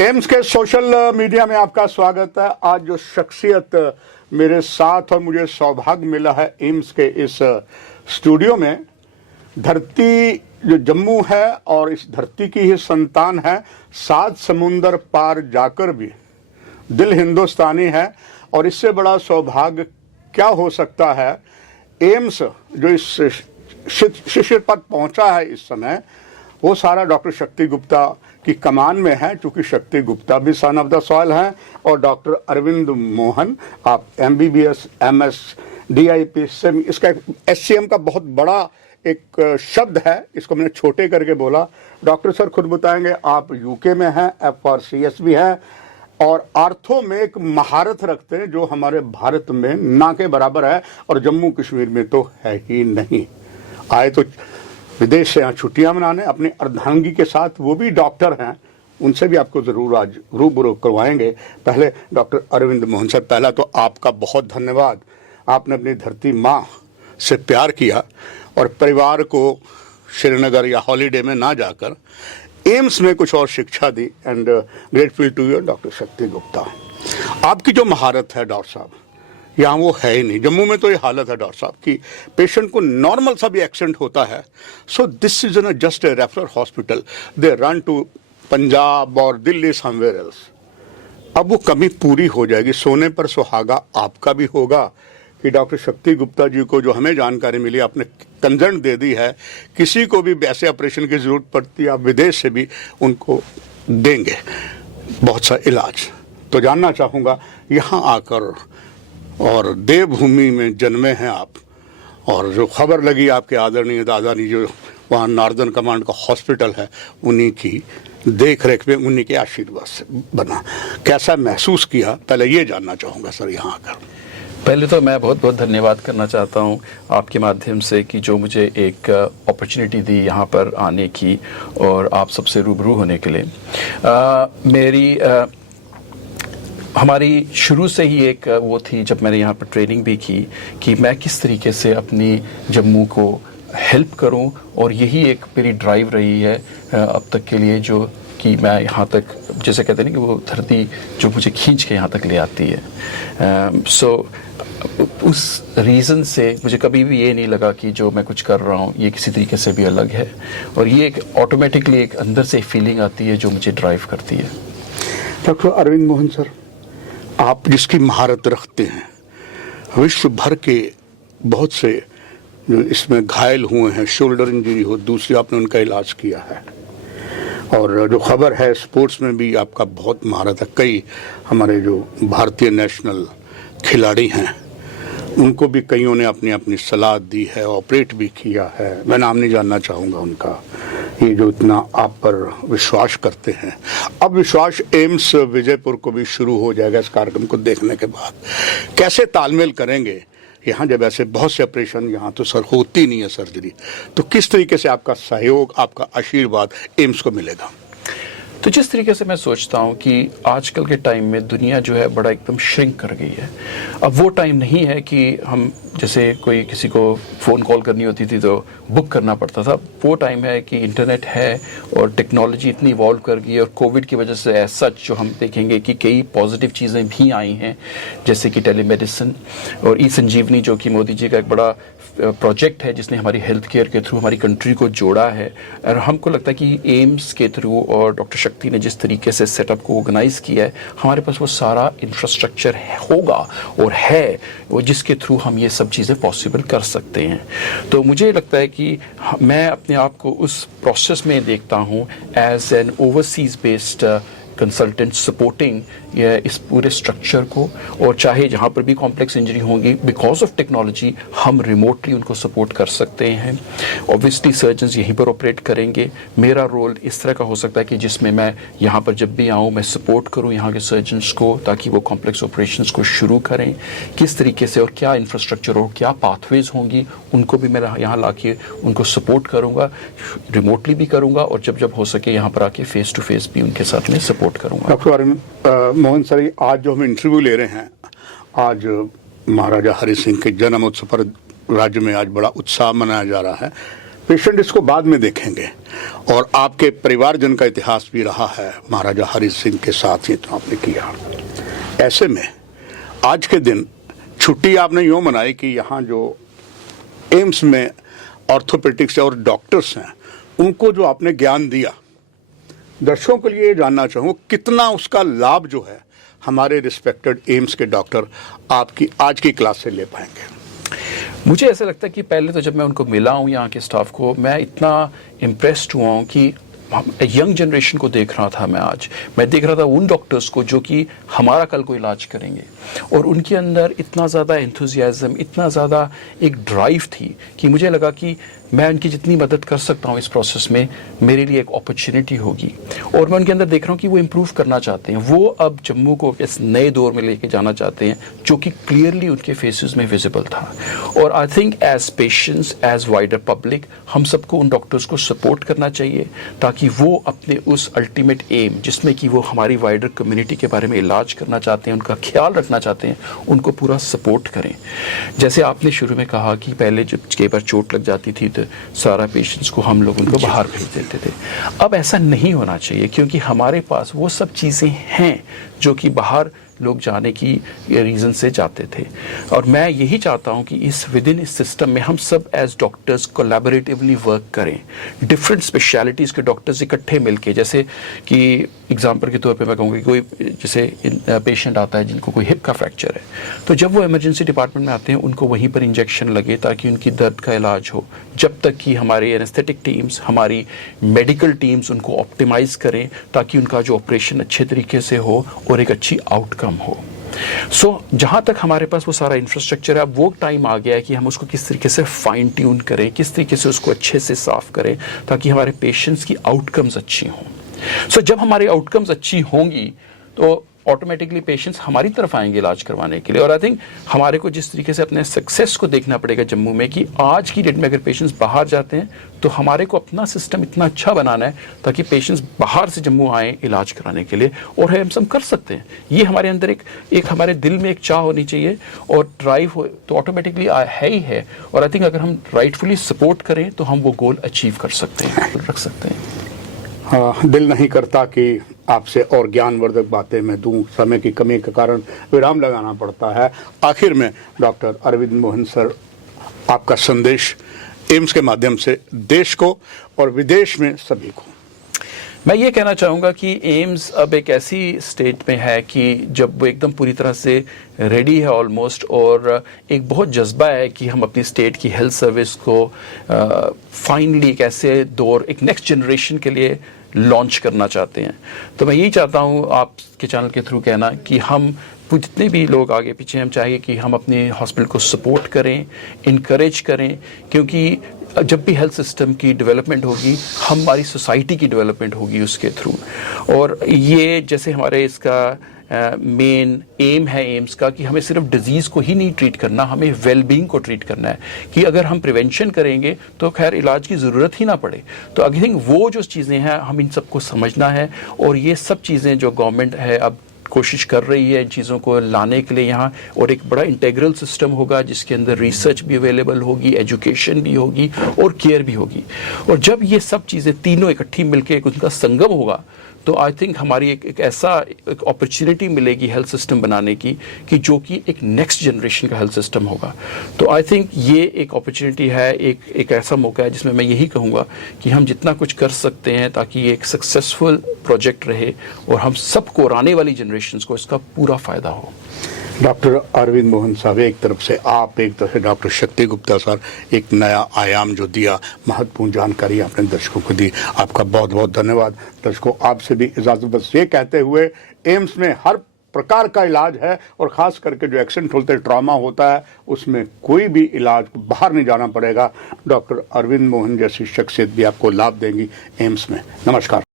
AIIMS के social media में आपका स्वागत है। आज जो शख्सियत मेरे साथ और मुझे सौभाग्य मिला है एम्स के इस स्टूडियो में, धरती जो जम्मू है और इस धरती की ही संतान है, 7 समुंदर पार जाकर भी दिल हिंदुस्तानी है। और इससे बड़ा सौभाग्य क्या हो सकता है। एम्स जो इस शिखर पर पहुंचा है इस समय, वो सारा डॉक्टर शक्ति गुप्ता की कमान में है। चूंकि शक्ति गुप्ता भी सन ऑफ द सॉइल हैं और डॉक्टर अरविंद मोहन, आप MBBS MS DIP सेम, इसका SCM का बहुत बड़ा एक शब्द है, इसको मैंने छोटे करके बोला। डॉक्टर सर खुद बताएंगे, आप UK में हैं, FRCS भी हैं और आर्थो में एक महारत रखते हैं जो हमारे भारत में ना के बराबर है और जम्मू कश्मीर में तो है ही नहीं। आए तो विदेश से यहाँ छुट्टियां मनाने अपनी अर्धांगी के साथ, वो भी डॉक्टर हैं, उनसे भी आपको जरूर आज रूबरू करवाएंगे। पहले डॉक्टर अरविंद मोहन सर, पहला तो आपका बहुत धन्यवाद। आपने अपनी धरती माँ से प्यार किया और परिवार को श्रीनगर या हॉलीडे में ना जाकर एम्स में कुछ और शिक्षा दी। And grateful to you doctor Shakti Gupta. आपकी जो महारत है डॉक्टर साहब, यहाँ वो है ही नहीं। जम्मू में तो ये हालत है डॉक्टर साहब कि पेशेंट को नॉर्मल सा भी एक्सीडेंट होता है, so this is not just a referral hospital, they run to Punjab और दिल्ली समवेयर एल्स। अब वो कमी पूरी हो जाएगी। सोने पर सुहागा आपका भी होगा कि डॉक्टर शक्ति गुप्ता जी को जो हमें जानकारी मिली, आपने कंसर्न दे दी है, किसी को भी ऐसे ऑपरेशन की जरूरत पड़ती है आप विदेश से भी उनको देंगे बहुत सा इलाज। तो जानना चाहूँगा, यहाँ आकर और देवभूमि में जन्मे हैं आप, और जो खबर लगी आपके आदरणीय दादाजी जो वहाँ नॉर्दर्न कमांड का हॉस्पिटल है, उन्हीं की देख रेख में, उन्हीं के आशीर्वाद से बना, कैसा महसूस किया, पहले ये जानना चाहूँगा सर यहाँ आकर। पहले तो मैं बहुत बहुत धन्यवाद करना चाहता हूँ आपके माध्यम से कि जो मुझे एक अपॉर्चुनिटी दी यहाँ पर आने की और आप सबसे रूबरू होने के लिए। हमारी शुरू से ही एक वो थी, जब मैंने यहाँ पर ट्रेनिंग भी की, कि मैं किस तरीके से अपनी जम्मू को हेल्प करूँ, और यही एक मेरी ड्राइव रही है अब तक के लिए, जो कि मैं यहाँ तक, जैसे कहते हैं ना कि वो धरती जो मुझे खींच के यहाँ तक ले आती है। उस रीज़न से मुझे कभी भी ये नहीं लगा कि जो मैं कुछ कर रहा हूँ ये किसी तरीके से भी अलग है, और ये एक ऑटोमेटिकली एक अंदर से फीलिंग आती है जो मुझे ड्राइव करती है। डॉक्टर अरविंद मोहन सर, आप जिसकी महारत रखते हैं, विश्व भर के बहुत से जो इसमें घायल हुए हैं, शोल्डर इंजरी हो, दूसरी आपने उनका इलाज किया है, और जो खबर है स्पोर्ट्स में भी आपका बहुत महारत है। कई हमारे जो भारतीय नेशनल खिलाड़ी हैं उनको भी कईयों ने अपनी अपनी सलाह दी है, ऑपरेट भी किया है। मैं नाम नहीं जानना चाहूँगा उनका, ये जो इतना आप पर विश्वास करते हैं। अब विश्वास एम्स विजयपुर को भी शुरू हो जाएगा इस कार्यक्रम को देखने के बाद। कैसे तालमेल करेंगे यहाँ, जब ऐसे बहुत से ऑपरेशन यहाँ तो सर होती नहीं है सर्जरी, तो किस तरीके से आपका सहयोग, आपका आशीर्वाद एम्स को मिलेगा? तो जिस तरीके से मैं सोचता हूँ कि आजकल के टाइम में दुनिया जो है बड़ा एकदम श्रिंक कर गई है। अब वो टाइम नहीं है कि हम जैसे कोई किसी को फ़ोन कॉल करनी होती थी तो बुक करना पड़ता था। वो टाइम है कि इंटरनेट है और टेक्नोलॉजी इतनी इवॉल्व कर गई है, और कोविड की वजह से एज सच जो हम देखेंगे कि कई पॉजिटिव चीज़ें भी आई हैं, जैसे कि टेलीमेडिसिन और ई-संजीवनी, जो कि मोदी जी का एक बड़ा प्रोजेक्ट है जिसने हमारी हेल्थ केयर के थ्रू हमारी कंट्री को जोड़ा है। और हमको लगता है कि एम्स के थ्रू और डॉक्टर शक्ति ने जिस तरीके से सेटअप को ऑर्गेनाइज किया है, हमारे पास वो सारा इंफ्रास्ट्रक्चर होगा और है, वो जिसके थ्रू हम ये सब चीज़ें पॉसिबल कर सकते हैं। तो मुझे लगता है कि मैं अपने आप को उस प्रोसेस में देखता हूँ as an overseas based consultant supporting इस पूरे स्ट्रक्चर को, और चाहे जहाँ पर भी कॉम्प्लेक्स इंजरी होंगी, बिकॉज ऑफ टेक्नोलॉजी हम रिमोटली उनको सपोर्ट कर सकते हैं। ऑब्वियसली सर्जन्स यहीं पर ऑपरेट करेंगे। मेरा रोल इस तरह का हो सकता है कि जिसमें मैं यहाँ पर जब भी आऊँ मैं सपोर्ट करूँ यहाँ के सर्जन्स को, ताकि वो कॉम्प्लेक्स ऑपरेशंस को शुरू करें। किस तरीके से और क्या इंफ्रास्ट्रक्चर और क्या पाथवेज होंगी, उनको भी मैं यहाँ ला के उनको सपोर्ट करूँगा, रिमोटली भी करूँगा, और जब जब हो सके यहाँ पर आके फेस टू फेस भी उनके साथ में सपोर्ट करूँगा। डॉक्टर मोहन सर, आज जो हम इंटरव्यू ले रहे हैं, आज महाराजा हरि सिंह के जन्म उत्सव पर राज्य में आज बड़ा उत्साह मनाया जा रहा है। पेशेंट इसको बाद में देखेंगे, और आपके परिवारजन का इतिहास भी रहा है, महाराजा हरि सिंह के साथ ही तो आपने किया। ऐसे में आज के दिन छुट्टी आपने यूँ मनाई कि यहाँ जो एम्स में ऑर्थोपेडिक्स और डॉक्टर्स हैं उनको जो आपने ज्ञान दिया, दर्शकों के लिए जानना चाहूँ कितना उसका लाभ जो है हमारे रिस्पेक्टेड एम्स के डॉक्टर आपकी आज की क्लास से ले पाएंगे। मुझे ऐसा लगता है कि पहले तो जब मैं उनको मिला हूँ यहाँ के स्टाफ को, मैं इतना इम्प्रेस्ड हुआ हूँ कि यंग जनरेशन को देख रहा था मैं देख रहा था उन डॉक्टर्स को जो कि हमारा कल को इलाज करेंगे, और उनके अंदर इतना ज़्यादा एंथुजियाज्म, इतना ज़्यादा एक ड्राइव थी कि मुझे लगा कि मैं उनकी जितनी मदद कर सकता हूँ इस प्रोसेस में मेरे लिए एक अपॉर्चुनिटी होगी। और मैं उनके अंदर देख रहा हूँ कि वो इम्प्रूव करना चाहते हैं, वो अब जम्मू को इस नए दौर में लेके जाना चाहते हैं जो कि क्लियरली उनके फेसेस में विजिबल था। और I think as patients, as wider public, हम सबको उन डॉक्टर्स को सपोर्ट करना चाहिए ताकि वो अपने उस अल्टीमेट एम जिसमें कि वो हमारी वाइडर कम्युनिटी के बारे में इलाज करना चाहते हैं, उनका ख्याल रखना चाहते हैं, उनको पूरा सपोर्ट करें। जैसे आपने शुरू में कहा कि पहले जब कई बार चोट लग जाती थी सारा पेशेंट्स को हम लोग उनको बाहर भेज देते थे। अब ऐसा नहीं होना चाहिए, क्योंकि हमारे पास वो सब चीज़ें हैं जो कि बाहर लोग जाने की रीज़न से जाते थे। और मैं यही चाहता हूँ कि विद इन इस सिस्टम में हम सब एज डॉक्टर्स कोलैबोरेटिवली वर्क करें, डिफरेंट स्पेशलिटीज़ के डॉक्टर्स इकट्ठे मिलके। जैसे कि एग्जांपल के तौर पे मैं कहूँगा कि कोई जैसे पेशेंट आता है जिनको कोई हिप का फ्रैक्चर है, तो जब वो इमरजेंसी डिपार्टमेंट में आते हैं उनको वहीं पर इंजेक्शन लगे ताकि उनकी दर्द का इलाज हो, जब तक कि हमारी एनेस्थेटिक टीम्स, हमारी मेडिकल टीम्स उनको ऑप्टिमाइज़ करें ताकि उनका जो ऑपरेशन अच्छे तरीके से हो और एक अच्छी आउटकम हो। जहां तक हमारे पास वो सारा इंफ्रास्ट्रक्चर है, अब वो टाइम आ गया है कि हम उसको किस तरीके से फाइन ट्यून करें, किस तरीके से उसको अच्छे से साफ करें ताकि हमारे पेशेंट्स की आउटकम्स अच्छी हों। जब हमारी आउटकम्स अच्छी होंगी तो ऑटोमेटिकली पेशेंट्स हमारी तरफ आएंगे इलाज करवाने के लिए। और आई थिंक हमारे को जिस तरीके से अपने सक्सेस को देखना पड़ेगा जम्मू में कि आज की डेट में अगर पेशेंट्स बाहर जाते हैं तो हमारे को अपना सिस्टम इतना अच्छा बनाना है ताकि पेशेंट्स बाहर से जम्मू आए इलाज कराने के लिए, और हम सब कर सकते हैं। ये हमारे अंदर एक हमारे दिल में एक चाह होनी चाहिए, और ड्राइव हो तो ऑटोमेटिकली है ही है। और आई थिंक अगर हम राइटफुली सपोर्ट करें तो हम वो गोल अचीव कर सकते हैं, रख सकते हैं। हाँ, दिल नहीं करता कि आपसे और ज्ञानवर्धक बातें मैं दूं, समय की कमी के कारण विराम लगाना पड़ता है। आखिर में डॉक्टर अरविंद मोहन सर, आपका संदेश एम्स के माध्यम से देश को और विदेश में सभी को। मैं ये कहना चाहूँगा कि एम्स अब एक ऐसी स्टेट में है कि जब वो एकदम पूरी तरह से रेडी है ऑलमोस्ट, और एक बहुत जज्बा है कि हम अपनी स्टेट की हेल्थ सर्विस को फाइनली एक ऐसे दौर, एक नेक्स्ट जनरेशन के लिए लॉन्च करना चाहते हैं। तो मैं यही चाहता हूँ आपके चैनल के थ्रू कहना कि हम जितने भी लोग आगे पीछे, हम चाहिए कि हम अपने हॉस्पिटल को सपोर्ट करें, इनकरेज करें, क्योंकि जब भी हेल्थ सिस्टम की डेवलपमेंट होगी हमारी सोसाइटी की डेवलपमेंट होगी उसके थ्रू। और ये जैसे हमारे इसका मेन एम है एम्स का कि हमें सिर्फ डिजीज़ को ही नहीं ट्रीट करना, हमें वेलबींग को ट्रीट करना है कि अगर हम प्रिवेंशन करेंगे तो खैर इलाज की ज़रूरत ही ना पड़े। तो आई थिंक वो जो चीज़ें हैं हम इन सबको समझना है, और ये सब चीज़ें जो गवर्नमेंट है अब कोशिश कर रही है इन चीज़ों को लाने के लिए यहाँ, और एक बड़ा इंटेग्रल सिस्टम होगा जिसके अंदर रिसर्च भी अवेलेबल होगी, एजुकेशन भी होगी और केयर भी होगी। और जब ये सब चीज़ें तीनों इकट्ठी मिलकर एक उनका संगम होगा तो आई थिंक हमारी एक ऐसा एक अपॉर्चुनिटी मिलेगी हेल्थ सिस्टम बनाने की कि जो कि एक नेक्स्ट जनरेशन का हेल्थ सिस्टम होगा। तो आई थिंक ये एक अपॉर्चुनिटी है, एक ऐसा मौका है जिसमें मैं यही कहूँगा कि हम जितना कुछ कर सकते हैं ताकि ये एक सक्सेसफुल प्रोजेक्ट रहे और हम सबको और आने वाली जनरेशन्स को इसका पूरा फ़ायदा हो। डॉक्टर अरविंद मोहन साहब, एक तरफ से आप, एक तरफ से डॉक्टर शक्ति गुप्ता सर, एक नया आयाम जो दिया, महत्वपूर्ण जानकारी आपने दर्शकों को दी, आपका बहुत बहुत धन्यवाद। दर्शकों, आपसे भी इजाज़त बस ये कहते हुए, एम्स में हर प्रकार का इलाज है, और ख़ास करके जो एक्सीडेंट होते ट्रॉमा होता है उसमें कोई भी इलाज बाहर नहीं जाना पड़ेगा। डॉक्टर अरविंद मोहन जैसी शख्सियत भी आपको लाभ देंगी एम्स में। नमस्कार।